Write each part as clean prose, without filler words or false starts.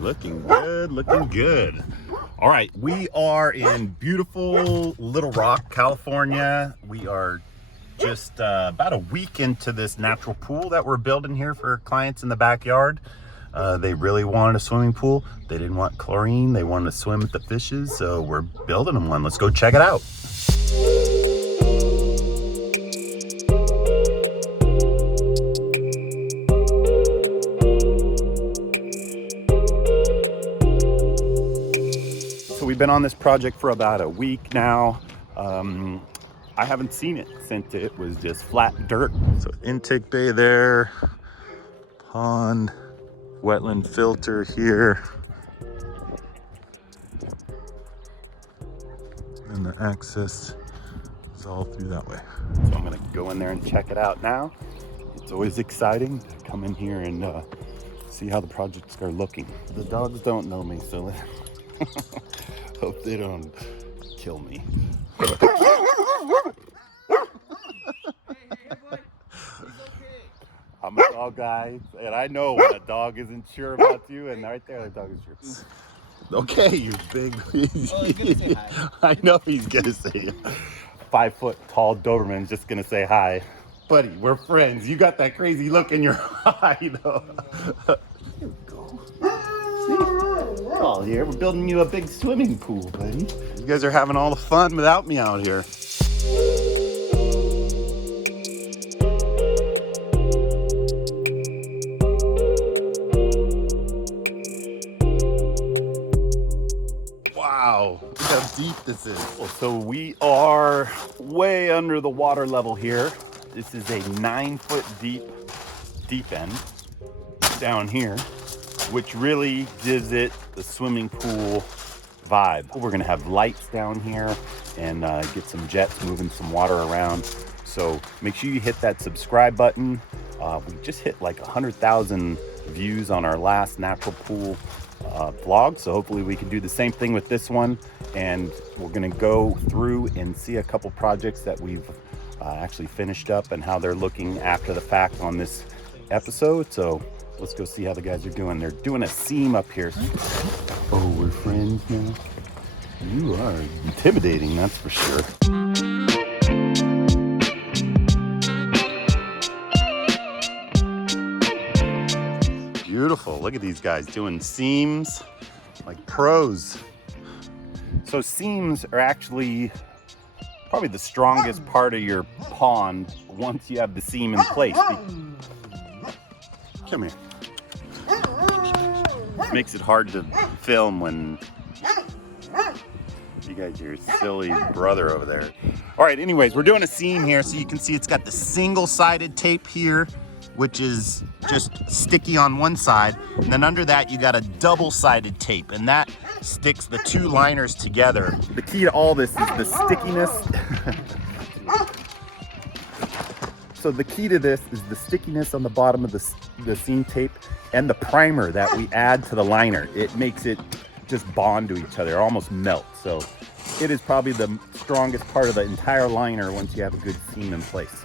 Looking good, looking good. All right, we are in beautiful Little Rock, California. We are just about a week into this natural pool that we're building here for clients in the backyard. They really wanted a swimming pool. They didn't want chlorine. They wanted to swim with the fishes, so we're building them one. Let's go check it out. So we've been on this project for about a week now. I haven't seen it since it was just flat dirt. So intake bay there, pond, wetland filter here, and the access is all through that way. So I'm gonna go in there and check it out now. It's always exciting to come in here and see how the projects are looking. The dogs don't know me, so hope they don't kill me. I'm a dog guy, and I know when a dog isn't sure about you, and right there, the dog is sure. Okay, you big. Oh, he's gonna say hi. I know he's gonna say 5 foot tall Doberman's just gonna say hi. Buddy, we're friends. You got that crazy look in your eye, though. Here we go. See? We're all here. We're building you a big swimming pool, buddy. You guys are having all the fun without me out here. Wow, look how deep this is. So we are way under the water level here. This is a 9 foot deep end down here, which really gives it the swimming pool vibe. We're gonna have lights down here and get some jets moving some water around. So make sure you hit that subscribe button. We just hit like 100,000 views on our last natural pool vlog, so hopefully we can do the same thing with this one, and we're gonna go through and see a couple projects that we've actually finished up and how they're looking after the fact on this episode. So let's go see how the guys are doing. They're doing a seam up here. Oh, we're friends now? You are intimidating, that's for sure. Beautiful. Look at these guys doing seams like pros. So seams are actually probably the strongest part of your pond once you have the seam in place. Come here. Makes it hard to film when you guys are silly brother over there. All right, anyways, we're doing a seam here, so you can see it's got the single-sided tape here, which is just sticky on one side, and then under that you got a double-sided tape, and that sticks the two liners together. The key to all this is the stickiness. So the key to this is the stickiness on the bottom of the seam tape and the primer that we add to the liner. It makes it just bond to each other, almost melt. So it is probably the strongest part of the entire liner once you have a good seam in place.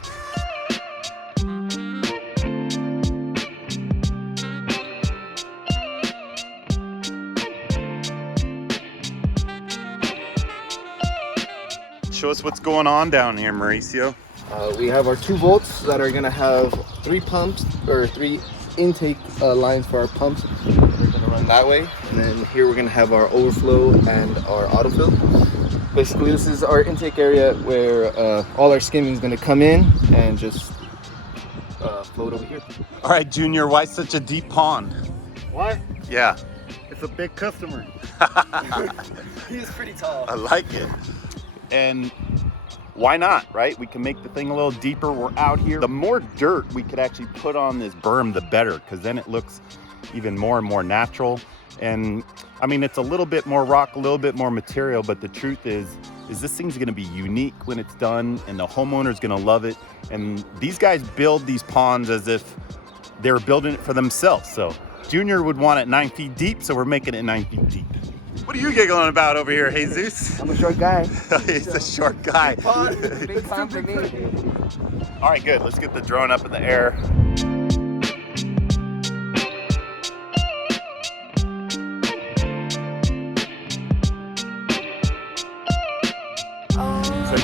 Show us what's going on down here, Mauricio. We have our 2 bolts that are gonna have 3 pumps, or 3 intake lines for our pumps. They're gonna run that way, and then here we're gonna have our overflow and our autofill. Basically, this is our intake area where all our skimming is gonna come in and just float over here. All right, Junior, why such a deep pond? What? Yeah. It's a big customer. He's pretty tall. I like it. And why not, right? We can make the thing a little deeper. We're out here. The more dirt we could actually put on this berm, the better, because then it looks even more and more natural. And I mean, it's a little bit more rock, a little bit more material, but the truth is this thing's gonna be unique when it's done, and the homeowner's gonna love it. And these guys build these ponds as if they're building it for themselves. So Junior would want it 9 feet deep, so we're making it 9 feet deep. What are you giggling about over here, Jesus? I'm a short guy. He's a short guy. Big pond for me. All right, good. Let's get the drone up in the air.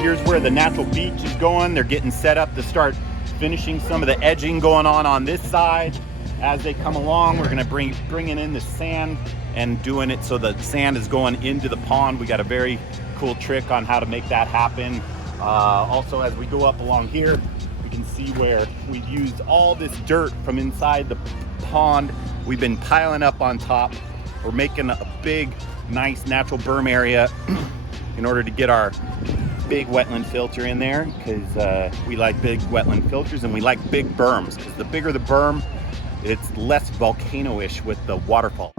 Here's where the natural beach is going. They're getting set up to start finishing some of the edging going on this side. As they come along, we're gonna bringing in the sand and doing it so the sand is going into the pond. We got a very cool trick on how to make that happen. Also, as we go up along here, we can see where we've used all this dirt from inside the pond. We've been piling up on top. We're making a big, nice natural berm area in order to get our big wetland filter in there, because we like big wetland filters and we like big berms, because the bigger the berm, it's less volcano-ish with the waterfall.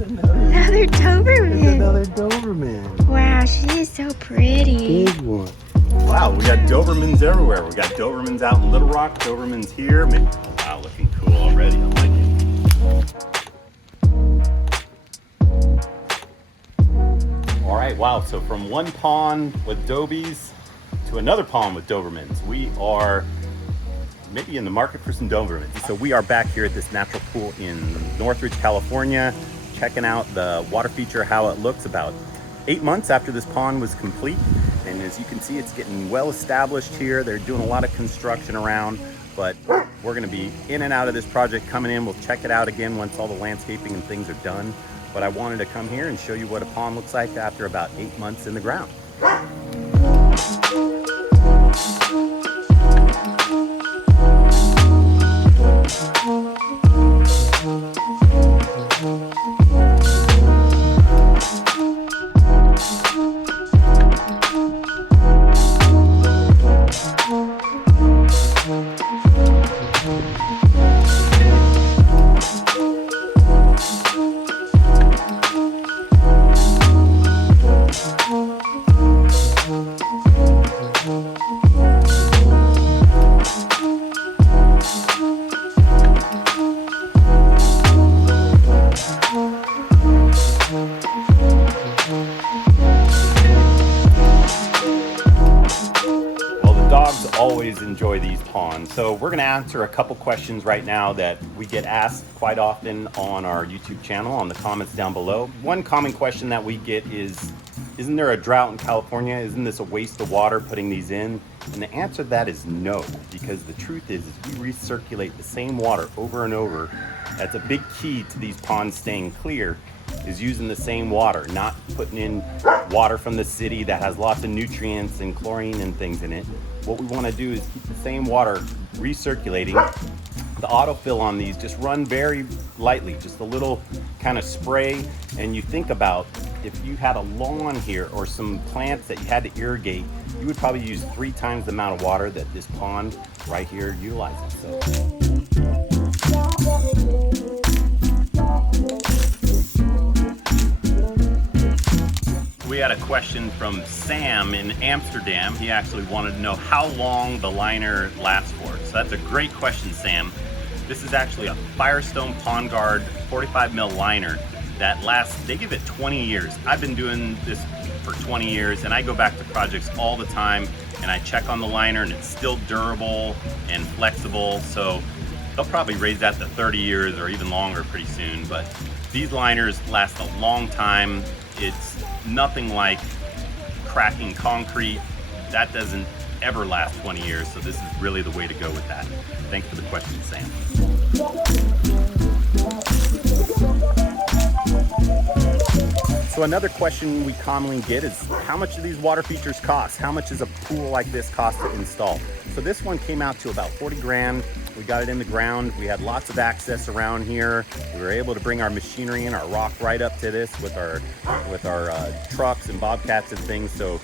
Another Doberman. It's another Doberman. Wow, she is so pretty. Big one. Wow, we got Dobermans everywhere. We got Dobermans out in Little Rock, Dobermans here. Wow, looking cool already. I like it. All right, wow. So from one pond with Dobies to another pond with Dobermans, we are maybe in the market for some Dobermans. So we are back here at this natural pool in Northridge, California, checking out the water feature, how it looks about 8 months after this pond was complete. And as you can see, it's getting well established here. They're doing a lot of construction around, but we're gonna be in and out of this project coming in. We'll check it out again once all the landscaping and things are done. But I wanted to come here and show you what a pond looks like after about 8 months in the ground. Always enjoy these ponds. So we're gonna answer a couple questions right now that we get asked quite often on our YouTube channel, on the comments down below. One common question that we get is, isn't there a drought in California? Isn't this a waste of water putting these in? And the answer to that is no, because the truth is we recirculate the same water over and over. That's a big key to these ponds staying clear, is using the same water, not putting in water from the city that has lots of nutrients and chlorine and things in it. What we want to do is keep the same water recirculating. The autofill on these just run very lightly, just a little kind of spray. And you think about if you had a lawn here or some plants that you had to irrigate, you would probably use 3 times the amount of water that this pond right here utilizes. So. We had a question from Sam in Amsterdam. He actually wanted to know how long the liner lasts for. So that's a great question, Sam. This is actually a Firestone Pond Guard 45 mil liner that lasts, they give it 20 years. I've been doing this for 20 years and I go back to projects all the time and I check on the liner and it's still durable and flexible. So they'll probably raise that to 30 years or even longer pretty soon. But these liners last a long time. It's nothing like cracking concrete. That doesn't ever last 20 years, so this is really the way to go with that. Thanks for the question, Sam. So another question we commonly get is, how much do these water features cost? How much does a pool like this cost to install? So this one came out to about 40 grand. We got it in the ground. We had lots of access around here. We were able to bring our machinery and our rock right up to this with our trucks and bobcats and things. So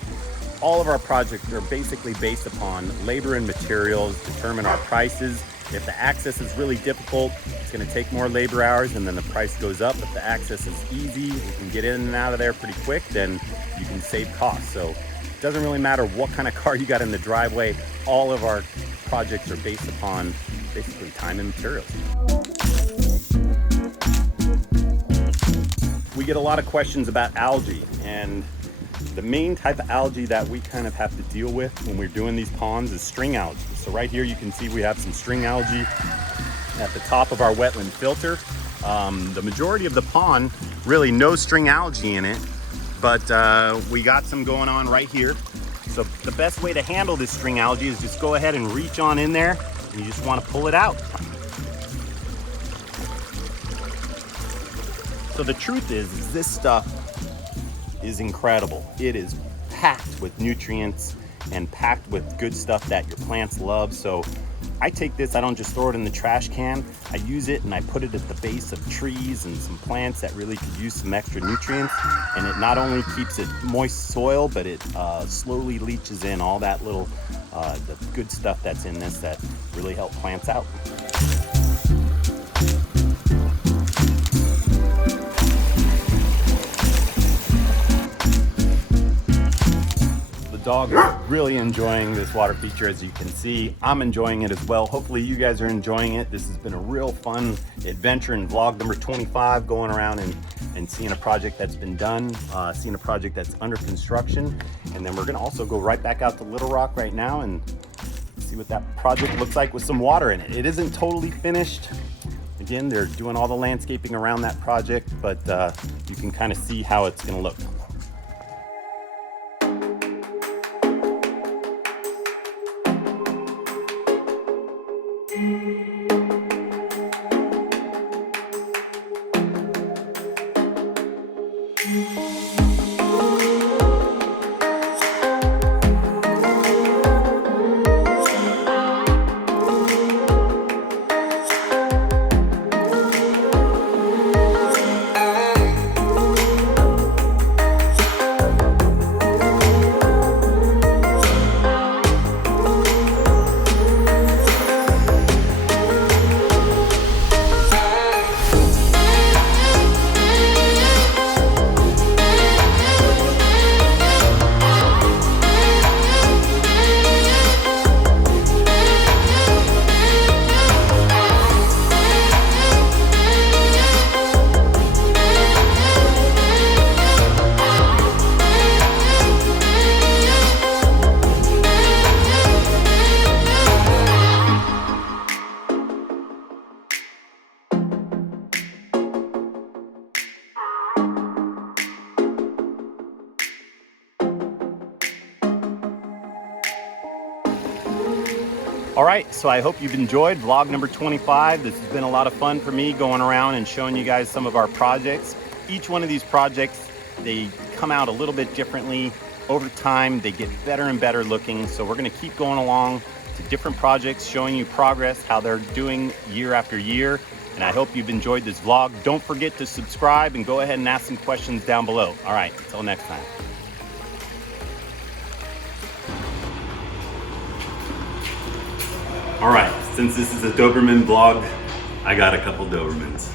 all of our projects are basically based upon labor and materials, determine our prices. If the access is really difficult, it's gonna take more labor hours and then the price goes up. If the access is easy, you can get in and out of there pretty quick, then you can save costs. So it doesn't really matter what kind of car you got in the driveway. All of our projects are based upon basically time and materials. We get a lot of questions about algae, and The main type of algae that we kind of have to deal with when we're doing these ponds is string algae. So right here you can see we have some string algae at the top of our wetland filter. The majority of the pond, really no string algae in it, but we got some going on right here. So the best way to handle this string algae is just go ahead and reach on in there, and you just want to pull it out. So the truth is this stuff is incredible. It is packed with nutrients and packed with good stuff that your plants love. So I take this, I don't just throw it in the trash can. I use it and I put it at the base of trees and some plants that really could use some extra nutrients. And it not only keeps it moist soil, but it slowly leaches in all that little, the good stuff that's in this that really help plants out. Dog is really enjoying this water feature, as you can see. I'm enjoying it as well. Hopefully you guys are enjoying it. This has been a real fun adventure in vlog number 25, going around and seeing a project that's been done, seeing a project that's under construction. And then we're gonna also go right back out to Little Rock right now and see what that project looks like with some water in it. It isn't totally finished. Again, they're doing all the landscaping around that project, but you can kind of see how it's gonna look. All right, so I hope you've enjoyed vlog number 25. This has been a lot of fun for me, going around and showing you guys some of our projects. Each one of these projects, they come out a little bit differently. Over time, they get better and better looking. So we're gonna keep going along to different projects, showing you progress, how they're doing year after year. And I hope you've enjoyed this vlog. Don't forget to subscribe and go ahead and ask some questions down below. All right, until next time. All right, since this is a Doberman vlog, I got a couple Dobermans.